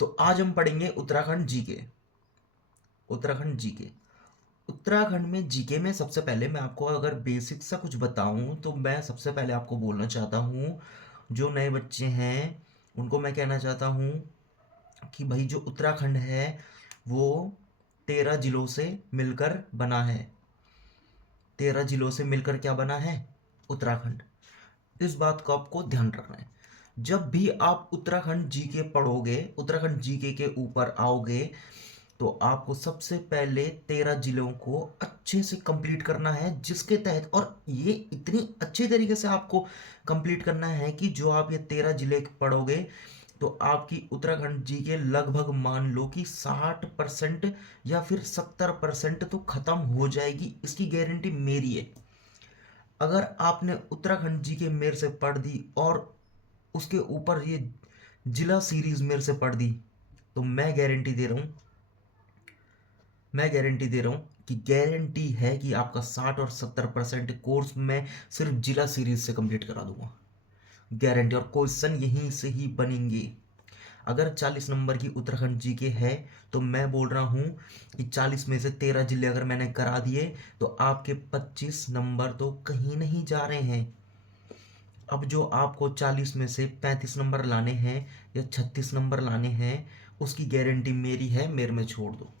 तो आज हम पढ़ेंगे उत्तराखंड जीके। उत्तराखंड जीके। उत्तराखंड में जीके में सबसे पहले मैं आपको अगर बेसिक सा कुछ बताऊं तो मैं सबसे पहले आपको बोलना चाहता हूं, जो नए बच्चे हैं उनको मैं कहना चाहता हूं कि भाई जो उत्तराखंड है वो 13 जिलों से मिलकर बना है। 13 जिलों से मिलकर क्या बना है? उत्तराखंड। इस बात को आपको ध्यान रखना है। जब भी आप उत्तराखंड जीके पढ़ोगे, उत्तराखंड जीके के ऊपर आओगे, तो आपको सबसे पहले 13 जिलों को अच्छे से कंप्लीट करना है, जिसके तहत, और ये इतनी अच्छे तरीके से आपको कंप्लीट करना है कि जो आप ये 13 जिले पढ़ोगे तो आपकी उत्तराखंड जी के लगभग मान लो कि 60% या फिर 70% तो खत्म हो जाएगी। इसकी गारंटी मेरी है। अगर आपने उत्तराखंड जी के मेरे से पढ़ दी और उसके ऊपर ये जिला सीरीज मेरे से पढ़ दी, तो मैं गारंटी दे रहा हूँ कि गारंटी है कि आपका 60 और 70% कोर्स मैं सिर्फ जिला सीरीज से कंप्लीट करा दूंगा। गारंटी। और क्वेश्चन यहीं से ही बनेंगे। अगर 40 नंबर की उत्तराखंड जी के है तो मैं बोल रहा हूँ कि 40 में से 13 जिले अगर मैंने करा दिए तो आपके 25 नंबर तो कहीं नहीं जा रहे हैं। अब जो आपको 40 में से 35 नंबर लाने हैं या 36 नंबर लाने हैं, उसकी गारंटी मेरी है, मेरे में छोड़ दो।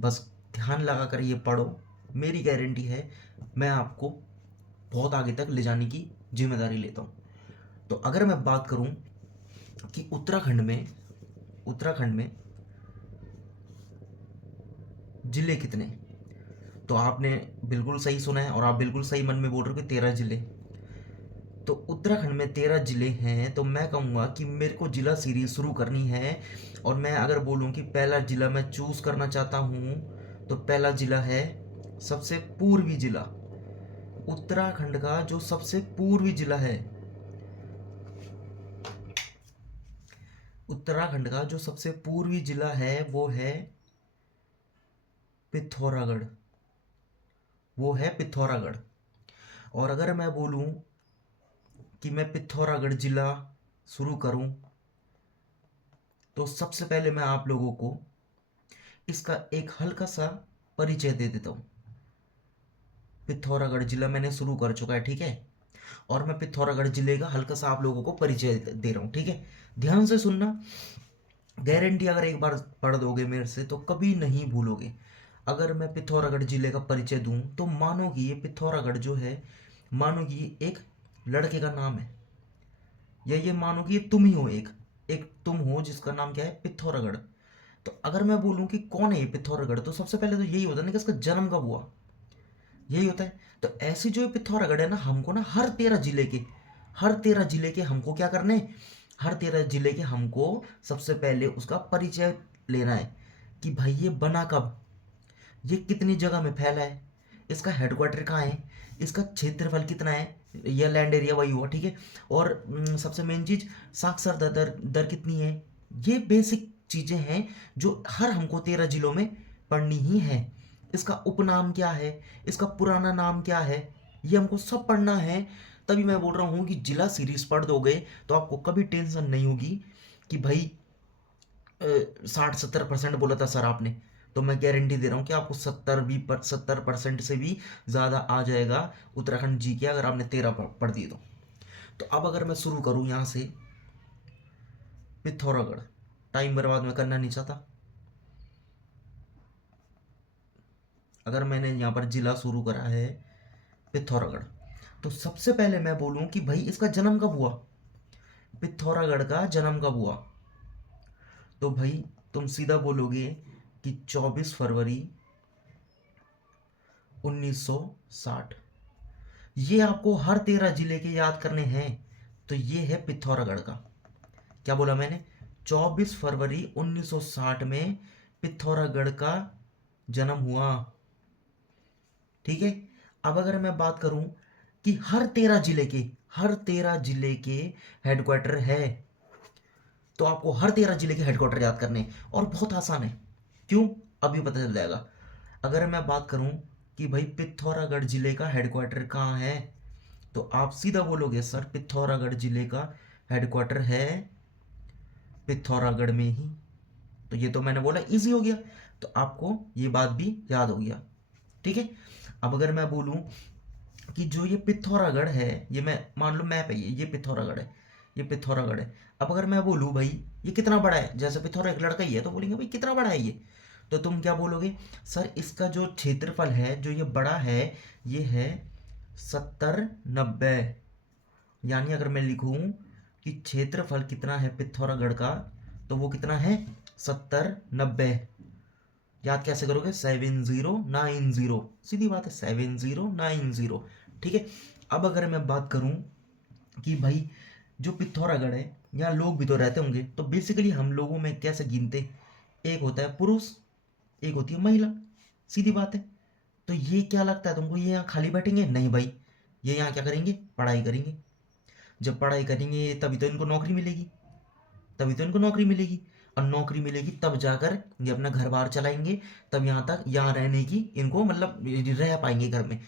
बस ध्यान लगा कर ये पढ़ो। मेरी गारंटी है, मैं आपको बहुत आगे तक ले जाने की जिम्मेदारी लेता हूँ। तो अगर मैं बात करूँ कि उत्तराखंड में जिले कितने, तो आपने बिल्कुल सही सुना है और आप बिल्कुल सही मन में बोल रहे हो कि 13 जिले। तो उत्तराखंड में 13 जिले हैं, तो मैं कहूँगा कि मेरे को जिला सीरीज शुरू करनी है। और मैं अगर बोलूँ कि पहला जिला मैं चूज करना चाहता हूँ, तो पहला जिला है सबसे पूर्वी जिला। उत्तराखंड का जो सबसे पूर्वी जिला है, उत्तराखंड का जो सबसे पूर्वी जिला है वो है पिथौरागढ़। वो है पिथौरागढ़। और अगर मैं बोलूं कि मैं पिथौरागढ़ जिला शुरू करूं, तो सबसे पहले मैं आप लोगों को इसका एक हल्का सा परिचय दे देता हूं। पिथौरागढ़ जिला मैंने शुरू कर चुका है, ठीक है। और मैं पिथौरागढ़ जिले का हल्का सा आप लोगों को परिचय दे रहा हूं, ठीक है। ध्यान से सुनना। गारंटी अगर एक बार पढ़ दोगे मेरे से तो कभी नहीं भूलोगे। अगर मैं पिथौरागढ़ जिले का परिचय दूं तो मानो कि ये पिथौरागढ़ जो है, मानो कि ये एक लड़के का नाम है, या ये मानो कि ये तुम ही हो, एक एक तुम हो जिसका नाम क्या है? पिथौरागढ़। तो अगर मैं बोलूं कि कौन है ये पिथौरागढ़, तो सबसे पहले तो यही होता है ना कि इसका जन्म कब हुआ, यही होता है। तो ऐसी जो पिथौरागढ़ है ना, हमको ना हर 13 जिले के हमको क्या करने, हर 13 जिले के हमको सबसे पहले उसका परिचय लेना है कि भाई ये बना कब, ये कितनी जगह में फैला है, इसका हेडक्वार्टर कहाँ है, इसका क्षेत्रफल कितना है, या लैंड एरिया वही हुआ, ठीक है। और सबसे मेन चीज, साक्षरता दर दर कितनी है। ये बेसिक चीजें हैं जो हर हमको 13 जिलों में पढ़नी ही है। इसका उपनाम क्या है, इसका पुराना नाम क्या है, ये हमको सब पढ़ना है। तभी मैं बोल रहा हूँ कि जिला सीरीज पढ़ दोगे तो आपको कभी टेंशन नहीं होगी कि भाई 60-70% बोला था सर आपने, तो मैं गारंटी दे रहा हूँ कि आपको 70% से भी ज़्यादा आ जाएगा उत्तराखंड जी के, अगर आपने 13 पढ़ दिए तो अब अगर मैं शुरू करूँ यहाँ से पिथौरागढ़, टाइम बर्बाद में करना नहीं चाहता। अगर मैंने यहाँ पर जिला शुरू करा है पिथौरागढ़, तो सबसे पहले मैं बोलूँ कि भाई इसका जन्म कब हुआ, पिथौरागढ़ का जन्म कब हुआ, तो भाई तुम सीधा बोलोगे कि 24 फरवरी 1960। ये आपको हर 13 जिले के याद करने हैं। तो ये है पिथौरागढ़ का, क्या बोला मैंने, 24 फरवरी 1960 में पिथौरागढ़ का जन्म हुआ, ठीक है। अब अगर मैं बात करूं कि हर 13 जिले के हेडक्वार्टर है, तो आपको हर 13 जिले के हेडक्वार्टर याद करने हैं। और बहुत आसान है, क्यों, अभी पता चल जाएगा। अगर मैं बात करूं कि भाई पिथौरागढ़ जिले का हेडक्वार्टर कहाँ है, तो आप सीधा बोलोगे सर पिथौरागढ़ जिले का हेडक्वार्टर है पिथौरागढ़ में ही। तो ये तो मैंने बोला इजी हो गया, तो आपको ये बात भी याद हो गया। ठीक है, अब अगर मैं बोलूं कि जो ये पिथौरागढ़ है, ये मैं मान लो मैप है, ये पिथौरागढ़ है, ये पिथौरागढ़ है। अब अगर मैं बोलूं भाई ये कितना बड़ा है, जैसे पिथौरा एक लड़का ही है तो बोलेंगे भाई कितना बड़ा है ये, तो तुम क्या बोलोगे, सर इसका जो क्षेत्रफल है, जो ये बड़ा है, ये है 70-90। यानी अगर मैं लिखूं कि क्षेत्रफल कितना है पिथौरागढ़ का, तो वो कितना है 70-90। याद कैसे करोगे, 7090, सीधी बात है 7090। ठीक है, अब अगर मैं बात करूं कि भाई जो पिथौरागढ़ है, यहाँ लोग भी तो रहते होंगे, तो बेसिकली हम लोगों में कैसे गिनते, एक होता है पुरुष, एक होती है महिला, सीधी बात है। तो ये क्या लगता है तुमको, ये यहाँ खाली बैठेंगे, नहीं भाई, ये यहाँ क्या करेंगे, पढ़ाई करेंगे। जब पढ़ाई करेंगे तभी तो इनको नौकरी मिलेगी, तभी तो इनको नौकरी मिलेगी, और नौकरी मिलेगी तब जाकर ये अपना घर बार चलाएंगे, तब यहाँ तक यहाँ रहने की इनको मतलब रह पाएंगे घर में,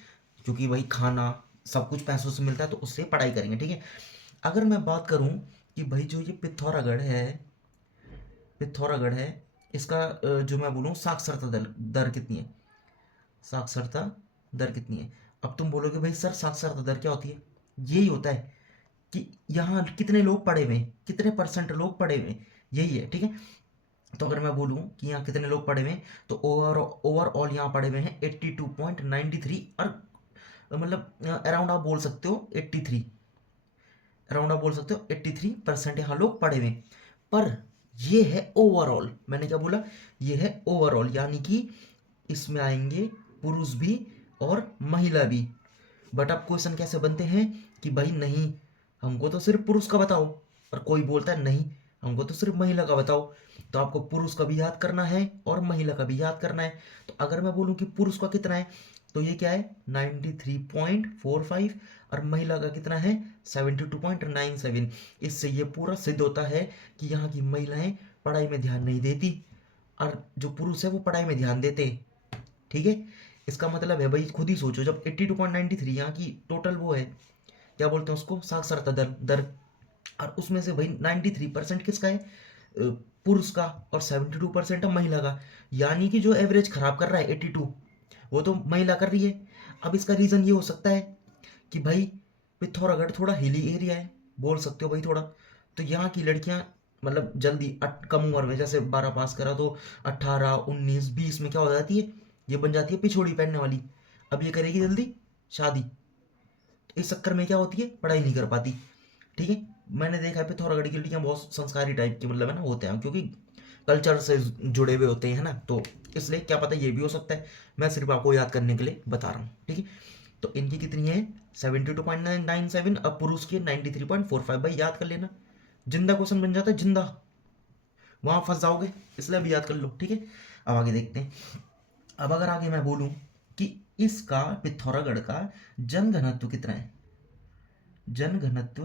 क्योंकि भाई खाना सब कुछ पैसों से मिलता है, तो उससे पढ़ाई करेंगे। ठीक है, अगर मैं बात करूं कि भाई जो ये पिथौरागढ़ है, पिथौरागढ़ है, इसका जो मैं बोलूँ साक्षरता दर दर कितनी है, साक्षरता दर कितनी है। अब तुम बोलोगे भाई सर साक्षरता दर क्या होती है, यही होता है कि यहाँ कितने लोग पढ़े हुए हैं, कितने परसेंट लोग पढ़े हुए हैं, यही है। ठीक है, तो अगर मैं बोलूँ कि यहाँ कितने लोग पढ़े हुए हैं, तो ओवरऑल यहाँ पढ़े हुए हैं 82.93, और मतलब अराउंड आप बोल सकते हो 83, अराउंड आप बोल सकते हो 83% यहाँ लोग पढ़े हुए हैं। पर ये है ओवरऑल, मैंने क्या बोला, ये है ओवरऑल, यानी कि इसमें आएंगे पुरुष भी और महिला भी। बट अब क्वेश्चन कैसे बनते हैं कि भाई नहीं, हमको तो सिर्फ पुरुष का बताओ, और कोई बोलता है नहीं हमको तो सिर्फ महिला का बताओ, तो आपको पुरुष का भी याद करना है और महिला का भी याद करना है। तो अगर मैं बोलूं कि पुरुष का कितना है, तो ये क्या है 93.45, और महिला का कितना है 72.97। इससे ये पूरा सिद्ध होता है कि यहाँ की महिलाएं पढ़ाई में ध्यान नहीं देती, और जो पुरुष है वो पढ़ाई में ध्यान देते हैं। ठीक है, इसका मतलब है भाई खुद ही सोचो, जब 82.93 यहाँ की टोटल वो है, क्या बोलते हैं उसको, साक्षरता दर दर, और उसमें से भाई 93% किसका है, पुरुष का, और 72% है महिला का। यानी कि जो एवरेज खराब कर रहा है 82, वो तो महिला कर रही है। अब इसका रीज़न ये हो सकता है कि भाई पिथौरागढ़ थोड़ा हिली एरिया है, बोल सकते हो भाई थोड़ा, तो यहाँ की लड़कियाँ मतलब जल्दी कम उम्र में, जैसे 12 पास करा तो 18, 19, 20 में क्या हो जाती है, ये बन जाती है पिछोड़ी पहनने वाली। अब ये करेगी जल्दी शादी, तो इस चक्कर में क्या होती है, पढ़ाई नहीं कर पाती। ठीक है, मैंने देखा है पिथौरागढ़ की लड़कियाँ बहुत संस्कारी टाइप की मतलब है ना होते हैं, क्योंकि कल्चर से जुड़े हुए होते हैं ना, तो इसलिए क्या पता ये भी हो सकता है, मैं सिर्फ आपको याद करने के लिए बता रहा हूँ। ठीक है, तो इनकी कितनी है 72.97, अब पुरुष की 93.45, भाई याद कर लेना, जिंदा क्वेश्चन बन जाता है, जिंदा वहां फंस जाओगे, इसलिए अभी याद कर लो। ठीक है, अब आगे देखते हैं। अब अगर आगे मैं बोलूं कि इसका पिथौरागढ़ का जनघनत्व कितना है, जनघनत्व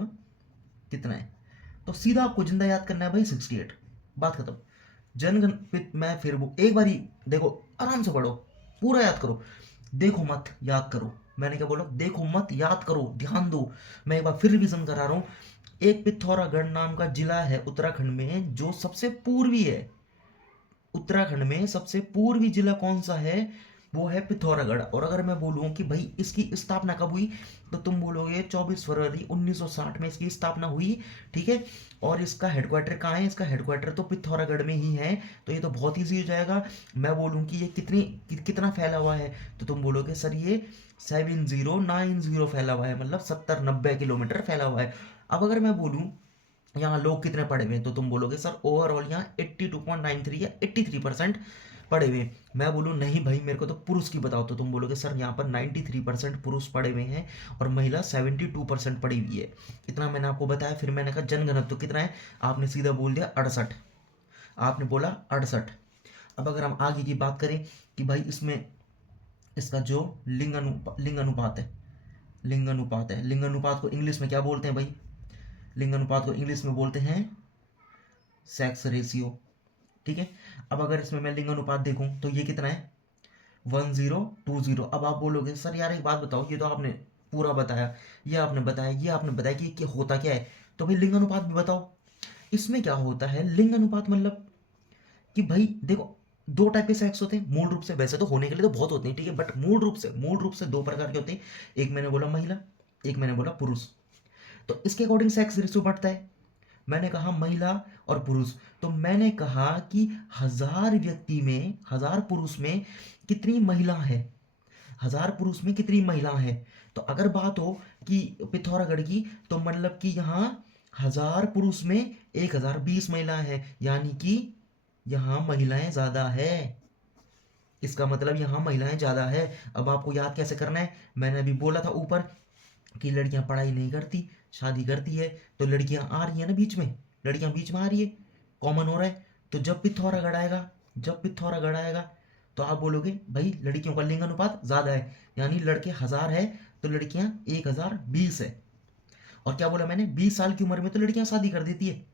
कितना है, तो सीधा आपको जिंदा याद करना है भाई 68, बात खत्म। मैं फिर वो एक बारी देखो, आराम से पढ़ो, पूरा याद करो, देखो मत याद करो, मैंने क्या बोला, देखो मत याद करो, ध्यान दो। मैं एक बार फिर रिवीजन करा रहा हूं, एक पिथौरागढ़ नाम का जिला है उत्तराखंड में, जो सबसे पूर्वी है। उत्तराखंड में सबसे पूर्वी जिला कौन सा है, वो है पिथौरागढ़। और अगर मैं बोलूं कि भाई इसकी स्थापना कब हुई, तो तुम बोलोगे 24 फरवरी 1960 में इसकी स्थापना हुई। ठीक है, और इसका हेडक्वार्टर कहाँ है, इसका हेडक्वार्टर तो पिथौरागढ़ में ही है, तो ये तो बहुत ईजी हो जाएगा। मैं बोलूं कि ये कितना फैला हुआ है, तो तुम बोलोगे सर ये 7090 फैला हुआ है, मतलब 70-90 किलोमीटर फैला हुआ है। अब अगर मैं बोलूं यहाँ लोग कितने पढ़े हुए हैं, तो तुम बोलोगे सर ओवरऑल यहाँ 82.93 या 83% पढ़े हुए हैं। मैं बोलूँ नहीं भाई मेरे को तो पुरुष की बताओ, तो तुम बोलोगे सर यहाँ पर 93% पुरुष पढ़े हुए हैं और महिला 72% पढ़ी हुई है। इतना मैंने आपको बताया। फिर मैंने कहा जनघनत्व तो कितना है, आपने सीधा बोल दिया 68, आपने बोला 68। अब अगर हम आगे की बात करें कि भाई इसमें इसका जो लिंग अनुपात है, लिंग अनुपात को इंग्लिश में क्या बोलते हैं भाई, लिंग अनुपात को इंग्लिश में बोलते हैं सेक्स रेशियो। ठीक है, अब अगर इसमें मैं लिंग अनुपात देखूं तो ये कितना है 1020। अब आप बोलोगे सर यार एक बात बताओ, ये तो आपने पूरा बताया, ये आपने बताया, ये आपने बताया कि होता क्या है, तो भाई लिंग अनुपात भी बताओ। इसमें क्या होता है, लिंग अनुपात मतलब कि भाई देखो, दो टाइप के सेक्स होते हैं मूल रूप से, वैसे तो होने के लिए तो बहुत होते हैं, ठीक है, बट मूल रूप से दो प्रकार के होते हैं। एक मैंने बोला महिला, एक मैंने बोला पुरुष। तो इसके अकॉर्डिंग सेक्स रेशियो बढ़ता है। मैंने कहा महिला और पुरुष, तो मैंने कहा कि 1000 पुरुष में कितनी महिला है, 1000 पुरुष में कितनी महिला है। तो अगर बात हो कि पिथौरागढ़ की, तो मतलब कि यहाँ 1000 पुरुष में 1020 महिलाएं हैं, यानी कि यहाँ महिलाएं ज्यादा है। इसका मतलब यहाँ महिलाएं ज्यादा है। अब आपको याद कैसे करना है, मैंने अभी बोला था ऊपर कि लड़कियां पढ़ाई नहीं करती, शादी करती है, तो लड़कियां आ रही है ना बीच में, लड़कियां बीच में आ रही है, कॉमन हो रहा है। तो जब पिथौरागढ़ आएगा तो आप बोलोगे भाई लड़कियों का लिंग अनुपात ज्यादा है, यानी लड़के 1000 है तो लड़कियां 1020 है। और क्या बोला मैंने, 20 साल की उम्र में तो लड़कियां शादी कर देती है,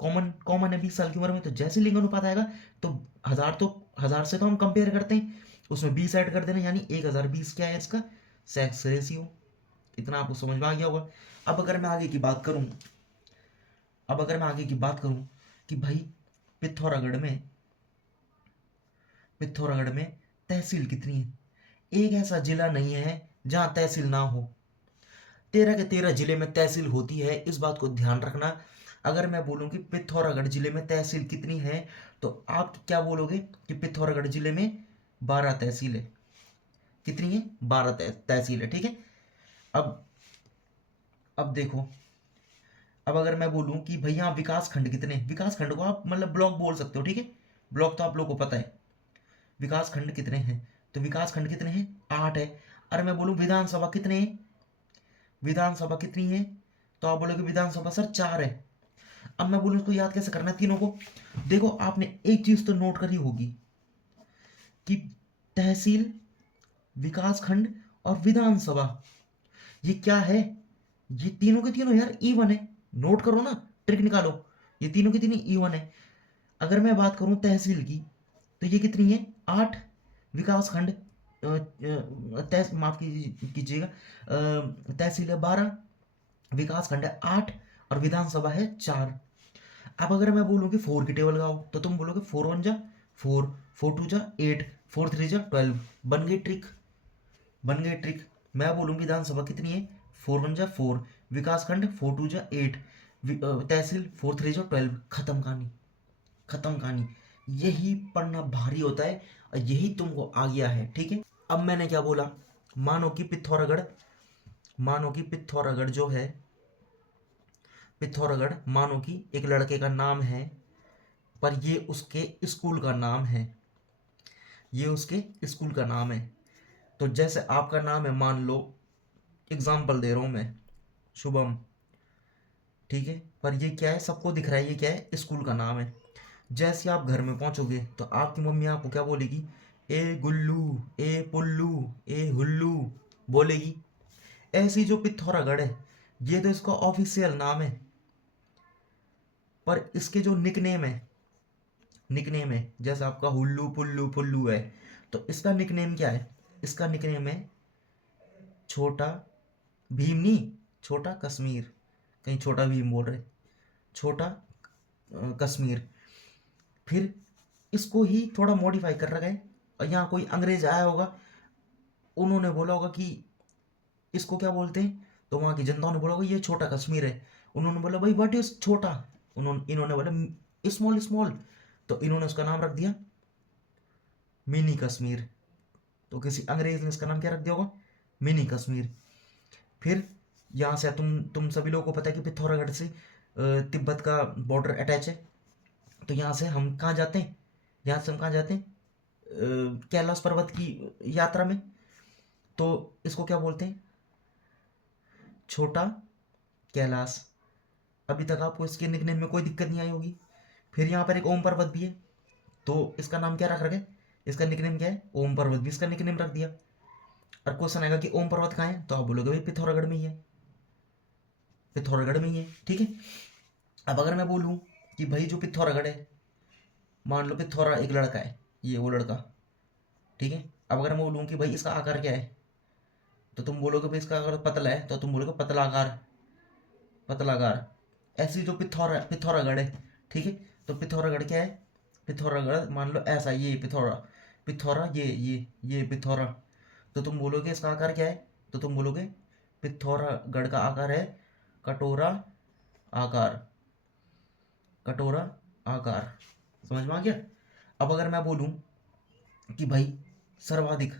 कॉमन कॉमन है 20 साल की उम्र में। तो जैसे लिंग अनुपात आएगा तो 1000 से तो हम कंपेयर करते हैं, उसमें 20 ऐड कर देना, यानी 1020 क्या है इसका सेक्स रेशियो। इतना आपको समझ में आ गया होगा। अब अगर मैं आगे की बात करूं, कि भाई पिथौरागढ़ में पिथौरागढ़ में तहसील कितनी है। एक ऐसा जिला नहीं है जहां तहसील ना हो, 13 के 13 जिले में तहसील होती है, इस बात को ध्यान रखना। अगर मैं बोलूं कि पिथौरागढ़ जिले में तहसील कितनी है, तो आप क्या बोलोगे कि पिथौरागढ़ जिले में 12 तहसील है। कितनी है, 12 तहसील है, ठीक है। अब अब देखो, अब अगर मैं बोलूं कि भैया विकास खंड कितने, विकास खंड को आप मतलब ब्लॉक बोल सकते हो, ठीक है, ब्लॉक तो आप लोगों को पता है। विकास खंड कितने हैं, तो विकास खंड कितने हैं, 8 है। अरे मैं बोलूं विधानसभा कितने हैं, विधानसभा कितनी है, तो आप बोलोगे विधानसभा सर 4 है। अब मैं बोलूं इसको याद कैसे करना है तीनों को। देखो आपने एक चीज तो नोट करी होगी कि तहसील, विकास खंड और विधानसभा, ये क्या है, ये तीनों के तीनों यार इवन है। नोट करो ना, ट्रिक निकालो, ये तीनों की तीनों इवन है। अगर मैं बात करूं तहसील की, तो ये कितनी है, 8। विकास खंड माफ कीजिएगा, तहसील है 12, विकास खंड है 8 और विधानसभा है 4। अब अगर मैं बोलूं कि 4 की टेबल लगाओ, तो तुम बोलोगे 4 1 जा 4, 4 2 जा 8, 4 3 जा 12। बन गई ट्रिक, बन गई ट्रिक। मैं बोलूँ विधानसभा कितनी है, 4 1 जा 4, विकास खंड 4 2 जा 8, तहसील 4 3 जा 12। खत्म कहानी, खत्म कहानी। यही पढ़ना भारी होता है और यही तुमको आ गया है, ठीक है। अब मैंने क्या बोला, मानो कि पिथौरागढ़, मानो कि पिथौरागढ़ जो है, पिथौरागढ़ मानो कि एक लड़के का नाम है, पर ये उसके स्कूल का नाम है, ये उसके स्कूल का नाम है। तो जैसे आपका नाम है, मान लो एग्जाम्पल दे रहा हूं मैं, शुभम, ठीक है, पर ये क्या है, सबको दिख रहा है ये क्या है, स्कूल का नाम है। जैसे आप घर में पहुंचोगे तो आपकी मम्मी आपको क्या बोलेगी, ए गुल्लू, ए पुल्लू, ए हुल्लू बोलेगी। ऐसी जो पिथौरागढ़ है, ये तो इसका ऑफिशियल नाम है, पर इसके जो निकनेम है, निकनेम है, जैसे आपका हुल्लू पुल्लू पुल्लू है, तो इसका निकनेम क्या है, इसका निकनेम है छोटा भीम, नहीं, छोटा कश्मीर, कहीं छोटा भीम बोल रहे, छोटा कश्मीर। फिर इसको ही थोड़ा मॉडिफाई कर रखा है, और यहाँ कोई अंग्रेज आया होगा, उन्होंने बोला होगा कि इसको क्या बोलते हैं, तो वहाँ की जनता ने बोला होगा ये छोटा कश्मीर है। उन्होंने बोला भाई व्हाट इज छोटा, इन्होंने बोला स्मॉल स्मॉल, तो इन्होंने उसका नाम रख दिया मिनी कश्मीर। तो किसी अंग्रेज ने इसका नाम क्या रख दिया होगा, मिनी कश्मीर। फिर यहाँ से तुम सभी लोगों को पता है कि पिथौरागढ़ से तिब्बत का बॉर्डर अटैच है। तो यहाँ से हम कहाँ जाते हैं, यहाँ से हम कहाँ जाते हैं, कैलाश पर्वत की यात्रा में। तो इसको क्या बोलते हैं, छोटा कैलाश। अभी तक आपको इसके निकनेम में कोई दिक्कत नहीं आई होगी। फिर यहाँ पर एक ओम पर्वत भी है, तो इसका नाम क्या रख रखे, इसका निकनेम क्या है, ओम पर्वत भी इसका निकनेम रख दिया। और क्वेश्चन आएगा कि ओम पर्वत कहाँ है, तो आप बोलोगे भाई पिथौरागढ़ में ही है, पिथौरागढ़ में ही है, ठीक है। अब अगर मैं बोलूँ कि भाई जो पिथौरागढ़ है, मान लो पिथौरा एक लड़का है, ये वो लड़का, ठीक है। अब अगर मैं बोलूँ कि भाई इसका आकार क्या है, तो तुम बोलोगे भाई इसका अगर पतला है, तो तुम बोलोगे पतला आकार, पतला आकार। ऐसी जो पिथौरागढ़ है, ठीक है, तो पिथौरागढ़ क्या है, पिथौरागढ़ मान लो ऐसा, ये पिथौरा, पिथौरा ये पिथौरा। तो तुम बोलोगे इसका आकार क्या है, तो तुम बोलोगे पिथौरागढ़ का आकार है कटोरा आकार, कटोरा आकार। समझ में आ गया। अब अगर मैं बोलूं कि भाई सर्वाधिक,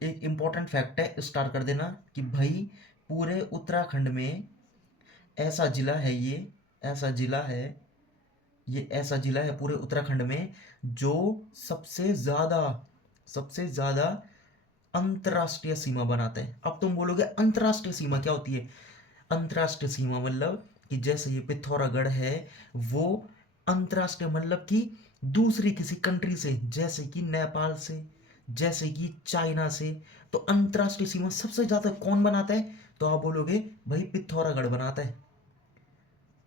एक इंपॉर्टेंट फैक्ट है, स्टार्ट कर देना कि भाई पूरे उत्तराखंड में ऐसा जिला है, ये ऐसा जिला है, ये ऐसा जिला है पूरे उत्तराखंड में जो सबसे ज्यादा अंतरराष्ट्रीय सीमा बनाते हैं। अब तुम बोलोगे अंतरराष्ट्रीय सीमा क्या होती है। अंतरराष्ट्रीय सीमा मतलब कि जैसे ये पिथौरागढ़ है, वो अंतरराष्ट्रीय मतलब कि दूसरी किसी कंट्री से, जैसे कि नेपाल से, जैसे कि चाइना से। तो अंतरराष्ट्रीय सीमा सबसे ज्यादा कौन बनाता है, तो आप बोलोगे भाई पिथौरागढ़ बनाता है।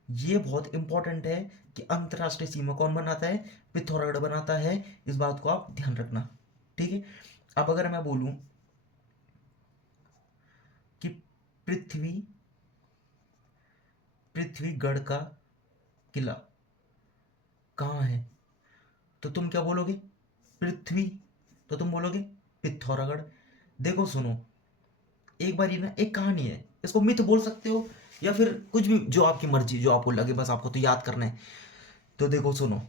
ये बहुत इंपॉर्टेंट है कि अंतरराष्ट्रीय सीमा कौन बनाता है, पिथौरागढ़ बनाता है। इस बात को आप ध्यान रखना, ठीक है। अब अगर मैं बोलूं कि पृथ्वी पृथ्वीगढ़ का किला कहाँ है, तो तुम क्या बोलोगे, पृथ्वी, तो तुम बोलोगे पिथौरागढ़। देखो सुनो, एक बार ना एक कहानी है, इसको मिथ बोल सकते हो या फिर कुछ भी, जो आपकी मर्जी, जो आपको लगे, बस आपको तो याद करना है। तो देखो सुनो,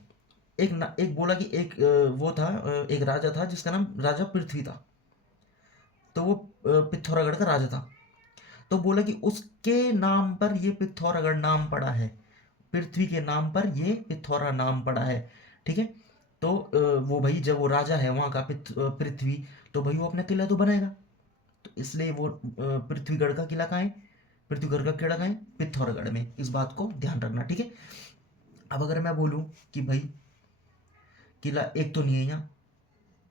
एक बोला कि एक वो था, एक राजा था जिसका नाम राजा पृथ्वी था। तो वो पिथौरागढ़ का राजा था। तो बोला कि उसके नाम पर ये पिथौरागढ़ नाम पड़ा है, पृथ्वी के नाम पर ये पिथौरा नाम पड़ा है, ठीक है। तो वो भाई जब वो राजा है वहां का पृथ्वी, तो भाई वो अपना किला तो बनाएगा। तो इसलिए वो पृथ्वीगढ़ का किला कहाँ है, पृथ्वीगढ़ का किला कहाँ है, पिथौरागढ़ में। इस बात को ध्यान रखना, ठीक है। अब अगर मैं बोलूं कि भाई किला एक तो नहीं है यहाँ,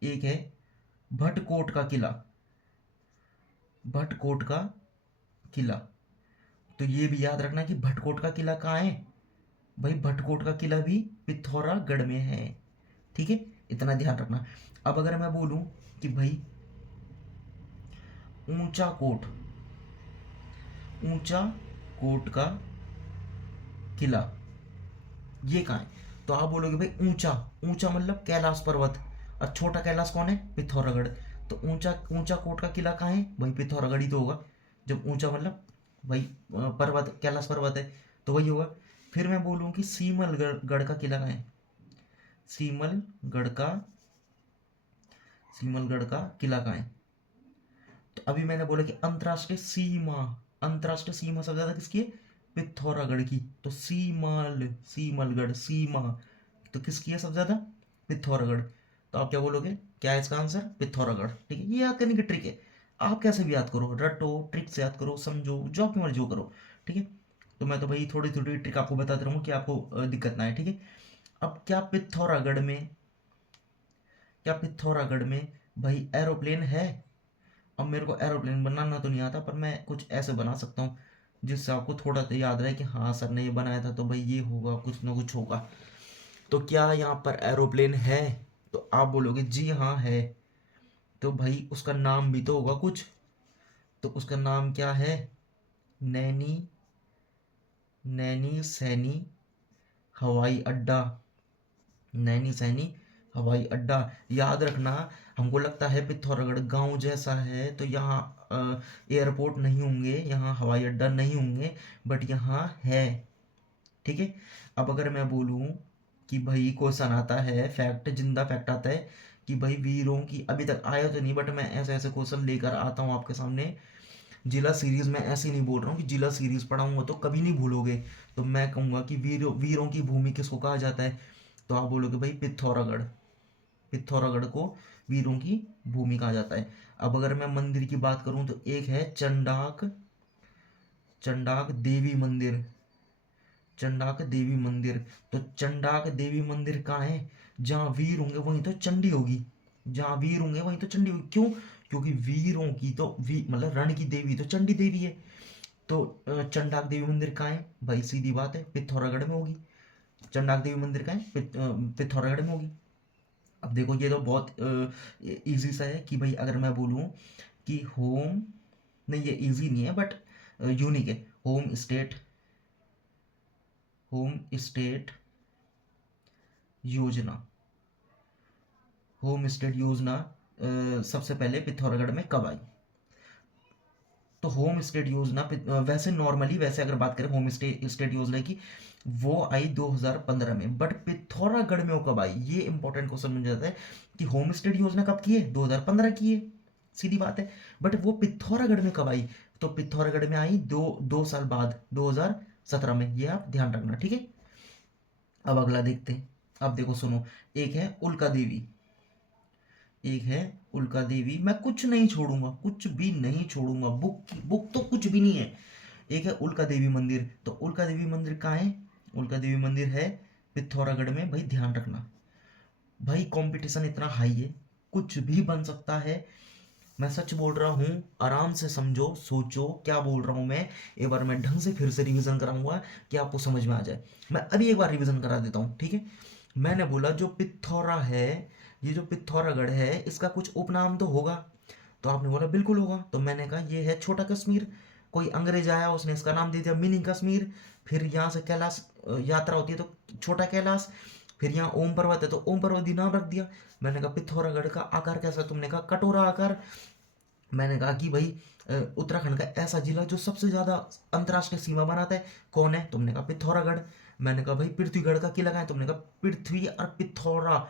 एक है भटकोट का किला, भटकोट का किला। तो ये भी याद रखना कि भटकोट का किला कहाँ है, भाई भटकोट का किला भी पिथौरागढ़ में है, ठीक है। इतना ध्यान रखना। अब अगर मैं बोलूं कि भाई ऊंचा कोट, ऊंचा कोट का किला ये कहाँ है, तो आप बोलोगे भाई ऊंचा, ऊंचा मतलब कैलाश पर्वत, और छोटा कैलाश कौन है, पिथौरागढ़। तो ऊंचा ऊंचा कोट का किला कहाँ है, भाई पिथौरागढ़ ही तो होगा। जब ऊंचा मतलब भाई पर्वत, कैलाश पर्वत है, तो वही होगा। फिर मैं बोलूँ कि सीमलगढ़ गढ़ का किला कहाँ है, सीमलगढ़ का, सीमलगढ़ का किला कहाँ है। तो अभी मैंने बोला कि अंतरराष्ट्रीय सीमा, अंतरराष्ट्रीय सीमा सबसे ज्यादा किसकी है, पिथौरागढ़ की। तो सीमलगढ़ सीमा तो किसकी है सबसे ज्यादा, पिथौरागढ़। तो आप क्या बोलोगे, क्या है इसका आंसर, पिथौरागढ़, ठीक है। ये याद करने की ट्रिक है, आप कैसे भी याद करो, रटो, ट्रिक से याद करो, समझो, जो आपकी मर्जी हो करो, ठीक है। तो मैं तो भाई थोड़ी थोड़ी ट्रिक आपको बताते रहूँ कि आपको दिक्कत ना आए, ठीक है। अब क्या पिथौरागढ़ में भाई एरोप्लेन है। अब मेरे को एरोप्लेन बनाना तो नहीं आता, पर मैं कुछ ऐसे बना सकता हूँ जिससे आपको थोड़ा तो याद रहे कि हाँ सर ने ये बनाया था, तो भाई ये होगा, कुछ ना कुछ होगा। तो क्या यहाँ पर एरोप्लेन है, तो आप बोलोगे जी हाँ है। तो भाई उसका नाम भी तो होगा कुछ, तो उसका नाम क्या है, नैनी, नैनी सैनी हवाई अड्डा, नैनी सैनी हवाई अड्डा। याद रखना, हमको लगता है पिथौरागढ़ गांव जैसा है, तो यहाँ एयरपोर्ट नहीं होंगे, यहाँ हवाई अड्डा नहीं होंगे, बट यहाँ है, ठीक है। अब अगर मैं बोलूँ कि भाई क्वेश्चन आता है, फैक्ट, जिंदा फैक्ट आता है कि भाई वीरों की, अभी तक आया तो नहीं, बट मैं ऐसे ऐसे क्वेश्चन लेकर आता हूँ आपके सामने। जिला सीरीज में ऐसे नहीं बोल रहा हूँ कि जिला सीरीज पढ़ाऊंगा तो कभी नहीं भूलोगे। तो मैं कहूंगा कि वीरों वीरों की भूमि किसको कहा जाता है, तो आप बोलोगे भाई पिथौरागढ़, पिथौरागढ़ को वीरों की भूमि कहा जाता है। अब अगर मैं मंदिर की बात करूं तो एक है चंडाक, चंडाक देवी मंदिर, चंडाक देवी मंदिर। तो चंडाक देवी मंदिर कहाँ है, जहाँ वीर होंगे वहीं तो चंडी होगी, जहाँ वीर होंगे वहीं तो चंडी होगी। क्यों, क्योंकि वीरों की तो मतलब रण की देवी तो चंडी देवी है। तो चंडाक देवी मंदिर कहाँ है, भाई सीधी बात है पिथौरागढ़ में होगी। चंडाक देवी मंदिर कहाँ है, पिथौरागढ़ में होगी। अब देखो ये तो बहुत इजी सा है कि भाई अगर मैं बोलूँ कि होम, नहीं ये इजी नहीं है बट यूनिक है, होम स्टेट, होम स्टेट योजना, होम स्टेड योजना सबसे पहले पिथौरागढ़ में कब आई? तो होम स्टेट योजना वैसे नॉर्मली, वैसे अगर बात करें होम स्टेट योजना की, वो आई 2015 में, बट पिथौरागढ़ में वो कब आई, ये इंपॉर्टेंट क्वेश्चन बन जाता है कि होम स्टेट योजना कब की है? 2015 की है, सीधी बात है, बट वो पिथौरागढ़ में कब आई? तो पिथौरागढ़ में आई दो साल बाद, 2017 में, ये आप ध्यान रखना, ठीक है। अब अगला देखते हैं। अब देखो सुनो, एक है उल्का देवी, एक है उल्का देवी, मैं कुछ नहीं छोड़ूंगा, कुछ भी नहीं छोड़ूंगा, बुक बुक तो कुछ भी नहीं है। एक है उल्का देवी मंदिर, तो उल्का देवी मंदिर कहाँ है? उल्का देवी मंदिर है पिथौरागढ़ में। भाई ध्यान रखना, भाई कंपटीशन इतना हाई है, कुछ भी बन सकता है। मैं सच बोल रहा हूँ, आराम से समझो, सोचो क्या बोल रहा हूँ मैं। एक बार मैं ढंग से फिर से रिवीजन कराऊंगा कि आपको समझ में आ जाए। मैं अभी एक बार रिवीजन करा देता हूँ, ठीक है। मैंने बोला जो पिथौरा है, ये जो पिथौरागढ़ है, इसका कुछ उपनाम तो होगा। तो आपने बोला बिल्कुल होगा। तो मैंने कहा ये है छोटा कश्मीर, कोई अंग्रेज आया उसने इसका नाम दे दिया मिनी कश्मीर। फिर यहाँ से कैलाश यात्रा होती है तो छोटा कैलाश। फिर यहाँ ओम पर्वत है तो ओम पर्वत नाम रख दिया। मैंने कहा पिथौरागढ़ का आकार कैसा? तुमने कहा कटोरा आकार। मैंने कहा कि भाई उत्तराखंड का ऐसा जिला जो सबसे ज्यादा अंतर्राष्ट्रीय सीमा बनाता है, कौन है? तुमने कहा पिथौरागढ़। मैंने कहा भाई पृथ्वीगढ़ का किला कहाँ है? तुमने कहा पृथ्वी और पिथौरा,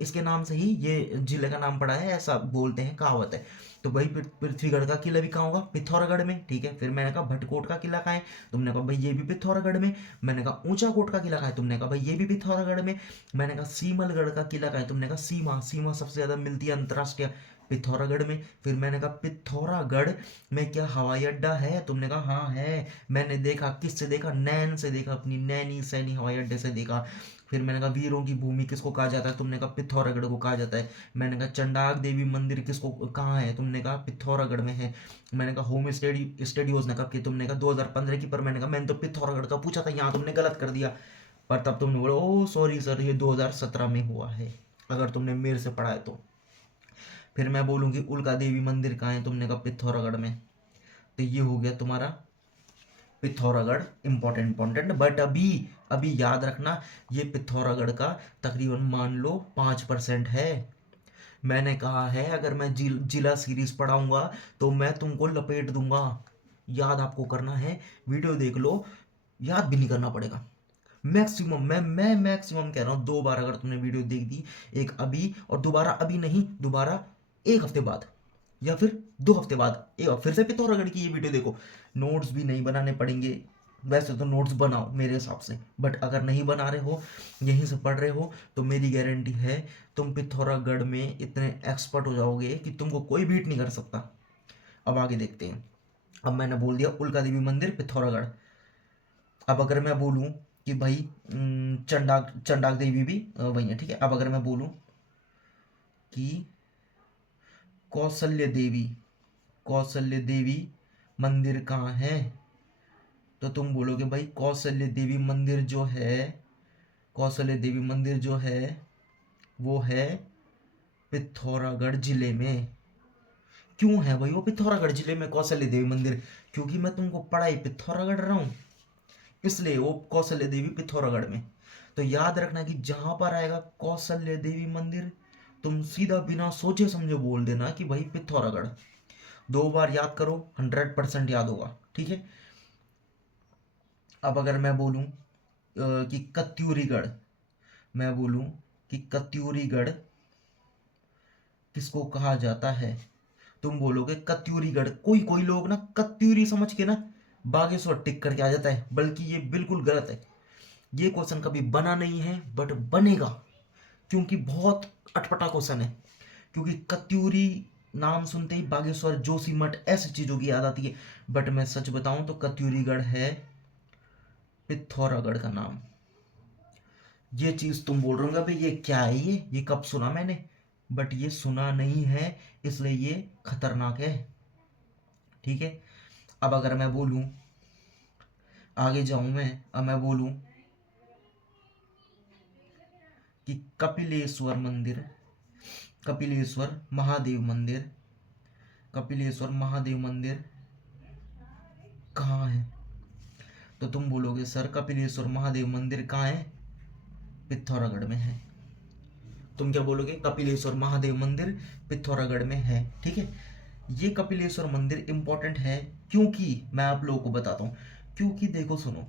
इसके नाम से ही ये जिले का नाम पड़ा है, ऐसा बोलते हैं, कहावत है। तो भाई पृथ्वीगढ़ का किला भी कहाँ होगा? पिथौरागढ़ में, ठीक है। फिर मैंने कहा भटकोट का किला कहाँ है? तुमने कहा भाई ये भी पिथौरागढ़ में। मैंने कहा ऊंचा कोट का किला कहाँ है? तुमने कहा भाई ये भी पिथौरागढ़ में। मैंने कहा सीमलगढ़ का किला कहाँ है? तुमने कहा सीमा, सीमा सबसे ज्यादा मिलती है अंतर्राष्ट्रीय पिथौरागढ़ में। फिर मैंने कहा पिथौरागढ़ में क्या हवाई अड्डा है? तुमने कहा हाँ है। मैंने देखा, किससे देखा? नैन से देखा, अपनी नैनी सैनी हवाई अड्डे से देखा। फिर मैंने कहा वीरों की भूमि किसको कहा जाता है? तुमने कहा पिथौरागढ़ को कहा जाता है। मैंने कहा चंडाक देवी मंदिर किसको, कहाँ है? तुमने कहा पिथौरागढ़ में है। मैंने कहा होम स्टेडी योजना कब की? तुमने कहा 2015 की। पर मैंने कहा मैंने तो पिथौरागढ़ का पूछा था, यहाँ तुमने गलत कर दिया। पर तब तुमने बोला ओ सॉरी सर, ये 2017 में हुआ है, अगर तुमने मेरे से पढ़ा है तो। फिर मैं बोलूँगी उल्का देवी मंदिर कहाँ है? तुमने कहा पिथौरागढ़ में। तो ये हो गया तुम्हारा पिथौरागढ़, इंपॉर्टेंट इंपॉर्टेंट। बट अभी अभी याद रखना, ये पिथौरागढ़ का तकरीबन मान लो 5% है। मैंने कहा है अगर मैं जिला सीरीज पढ़ाऊंगा तो मैं तुमको लपेट दूंगा। याद आपको करना है, वीडियो देख लो, याद भी नहीं करना पड़ेगा। मैक्सिमम, मैं मैक्सिमम कह रहा हूँ 2 बार अगर तुमने वीडियो देख दी, एक अभी और दोबारा अभी नहीं, दोबारा 1 हफ्ते बाद या फिर 2 हफ्ते बाद एक बार फिर से पिथौरागढ़ की ये वीडियो देखो। नोट्स भी नहीं बनाने पड़ेंगे, वैसे तो नोट्स बनाओ मेरे हिसाब से, बट अगर नहीं बना रहे हो, यहीं से पढ़ रहे हो, तो मेरी गारंटी है तुम पिथौरागढ़ में इतने एक्सपर्ट हो जाओगे कि तुमको कोई बीट नहीं कर सकता। अब आगे देखते हैं। अब मैंने बोल दिया उल्का देवी मंदिर पिथौरागढ़। अब अगर मैं बोलूं कि भाई चंडाक चंडाक देवी भी वही है, ठीक है। अब अगर मैं बोलूं कि कौशल्य देवी, कौशल्य देवी मंदिर कहाँ है? तो तुम बोलोगे भाई कौशल्य देवी मंदिर जो है, कौशल्य देवी मंदिर जो है वो है पिथौरागढ़ जिले में। क्यों है भाई वो पिथौरागढ़ जिले में कौशल्य देवी मंदिर? क्योंकि मैं तुमको पढ़ाई पिथौरागढ़ रहा हूँ, इसलिए वो कौशल्य देवी पिथौरागढ़ में। तो याद रखना कि जहां पर आएगा कौशल्य देवी मंदिर, तुम सीधा बिना सोचे समझे बोल देना कि भाई पिथौरागढ़। 2 बार याद करो, 100% याद होगा, ठीक है। अब अगर मैं बोलूं कि कत्यूरीगढ़, मैं बोलूं कि कत्यूरीगढ़ किसको कहा जाता है? तुम बोलोगे कत्यूरीगढ़, कोई कोई लोग ना कत्यूरी समझ के ना बागेश्वर टिक करके आ जाता है, बल्कि ये बिल्कुल गलत है। ये क्वेश्चन कभी बना नहीं है बट बनेगा, क्योंकि बहुत अटपटा क्वेश्चन है। क्योंकि कत्यूरी नाम सुनते ही बागेश्वर, जोशीमठ, ऐसी चीजों की याद आती है। बट मैं सच बताऊं तो कत्यूरीगढ़ है पिथौरागढ़ का नाम। ये चीज तुम बोल रहे हो भाई ये क्या है, ये कब सुना मैंने? बट ये सुना नहीं है, इसलिए ये खतरनाक है, ठीक है। अब अगर मैं बोलूं, आगे जाऊं मैं, अब मैं बोलूं कि कपिलेश्वर मंदिर, कपिलेश्वर महादेव मंदिर, कपिलेश्वर महादेव मंदिर कहाँ है? तो तुम बोलोगे सर कपिलेश्वर महादेव मंदिर कहाँ है? पिथौरागढ़ में है। तुम क्या बोलोगे? कपिलेश्वर महादेव मंदिर पिथौरागढ़ में है। ठीक है, ये कपिलेश्वर मंदिर इंपॉर्टेंट है क्योंकि मैं आप लोगों को बताता हूँ। क्योंकि देखो सुनो,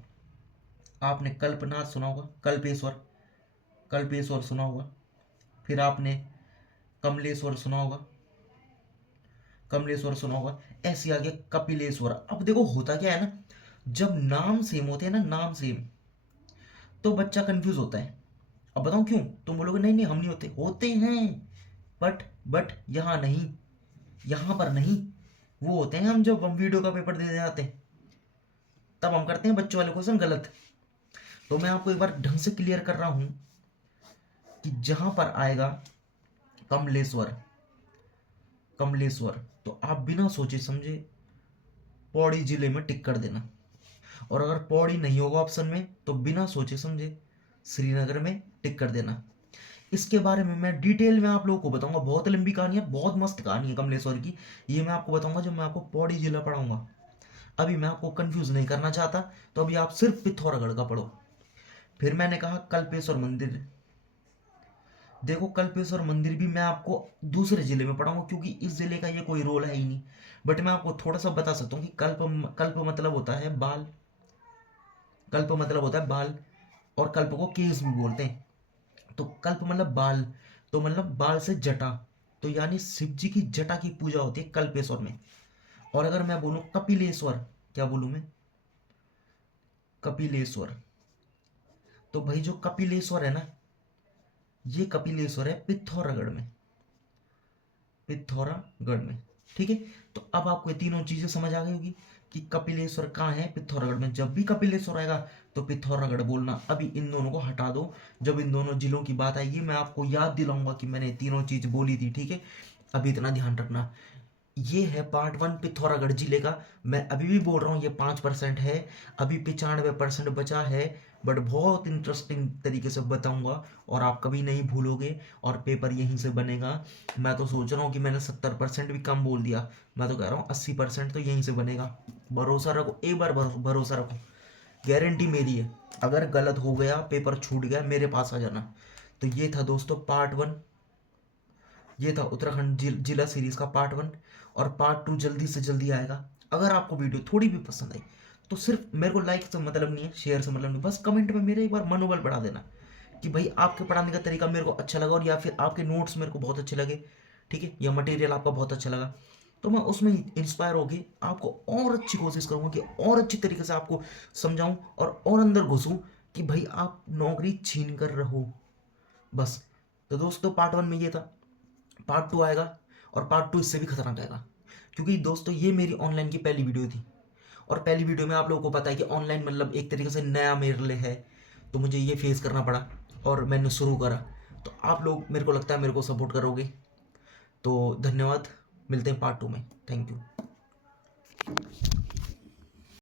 आपने कल्पनाथ सुना होगा, कल्पेश्वर, कल्पेश्वर सुना होगा, फिर आपने कमलेश्वर सुना होगा, कमलेश्वर सुना होगा, ऐसे आ गया कपिलेश्वर। अब देखो होता क्या है ना, जब नाम सेम होते हैं ना, नाम सेम, तो बच्चा कंफ्यूज होता है। अब बताऊं क्यों? तुम बोलोगे नहीं नहीं हम नहीं होते, होते हैं, बट यहाँ नहीं, यहाँ पर नहीं। वो होते हैं हम जब हम वीडियो का पेपर दे जाते हैं, तब हम करते हैं बच्चों वाले क्वेश्चन गलत। तो मैं आपको एक बार ढंग से क्लियर कर रहा हूं कि जहां पर आएगा कमलेश्वर, कमलेश्वर, तो आप बिना सोचे समझे पौड़ी जिले में टिक कर देना। और अगर पौड़ी नहीं होगा ऑप्शन में तो बिना सोचे समझे श्रीनगर में टिक कर देना। इसके बारे में मैं डिटेल में आप लोगों को बताऊंगा, बहुत लंबी कहानी है, बहुत मस्त कहानी है कमलेश्वर की। ये मैं आपको बताऊंगा जब मैं आपको पौड़ी जिला पढ़ाऊंगा। अभी मैं आपको कंफ्यूज नहीं करना चाहता, तो अभी आप सिर्फ पिथौरागढ़ का पढ़ो। फिर मैंने कहा कल्पेश्वर मंदिर। देखो कल्पेश्वर मंदिर भी मैं आपको दूसरे जिले में पढ़ाऊंगा क्योंकि इस जिले का ये कोई रोल है ही नहीं। बट मैं आपको थोड़ा सा बता सकता हूँ कि कल्प, कल्प मतलब होता है बाल, कल्प मतलब होता है बाल, और कल्प को केस भी बोलते हैं। तो कल्प मतलब बाल, तो मतलब बाल से जटा, तो यानी शिव जी की जटा की पूजा होती है कल्पेश्वर में। और अगर मैं बोलूं कपिलेश्वर, क्या बोलूं मैं? कपिलेश्वर, तो भाई जो कपिलेश्वर है ना, ये कपिलेश्वर है पिथौरागढ़ में, पिथौरागढ़ में। ठीक है, तो अब आपको ये तीनों चीजें समझ आ गई होगी कि कपिलेश्वर कहाँ है, पिथौरागढ़ में। जब भी कपिलेश्वर आएगा तो पिथौरागढ़ बोलना। अभी इन दोनों को हटा दो, जब इन दोनों जिलों की बात आएगी मैं आपको याद दिलाऊंगा कि मैंने तीनों चीज बोली थी। ठीक है, अभी इतना ध्यान रखना। ये है पार्ट 1 पिथौरागढ़ जिले का। मैं अभी भी बोल रहा हूँ ये 5% है, अभी 95% बचा है। बट बहुत इंटरेस्टिंग तरीके से बताऊंगा और आप कभी नहीं भूलोगे, और पेपर यहीं से बनेगा। मैं तो सोच रहा हूँ कि मैंने 70% भी कम बोल दिया, मैं तो कह रहा हूँ 80% तो यहीं से बनेगा। भरोसा रखो, एक बार भरोसा रखो, गारंटी मेरी है। अगर गलत हो गया, पेपर छूट गया, मेरे पास आ जाना। तो ये था दोस्तों पार्ट 1, ये था उत्तराखंड जिला सीरीज का पार्ट 1। और पार्ट 2 जल्दी से जल्दी आएगा। अगर आपको वीडियो थोड़ी भी पसंद आई तो सिर्फ मेरे को लाइक से मतलब नहीं है, शेयर से मतलब नहीं, बस कमेंट में मेरे एक बार मनोबल बढ़ा देना कि भाई आपके पढ़ाने का तरीका मेरे को अच्छा लगा, और या फिर आपके नोट्स मेरे को बहुत अच्छे लगे। ठीक है, या मटेरियल आपका बहुत अच्छा लगा, तो मैं उसमें इंस्पायर होके आपको और अच्छी कोशिश करूंगा कि और अच्छी तरीके से आपको समझाऊं और अंदर घुसूं कि भाई आप नौकरी छीन कर रहो बस। तो दोस्तों पार्ट 1 में ये था, पार्ट 2 आएगा, और पार्ट 2 इससे भी खतरनाक आएगा। क्योंकि दोस्तों ये मेरी ऑनलाइन की पहली वीडियो थी, और पहली वीडियो में आप लोगों को पता है कि ऑनलाइन मतलब एक तरीके से नया मेरे लिए है, तो मुझे ये फेस करना पड़ा और मैंने शुरू करा। तो आप लोग मेरे को लगता है मेरे को सपोर्ट करोगे। तो धन्यवाद, मिलते हैं पार्ट 2 में। Thank you.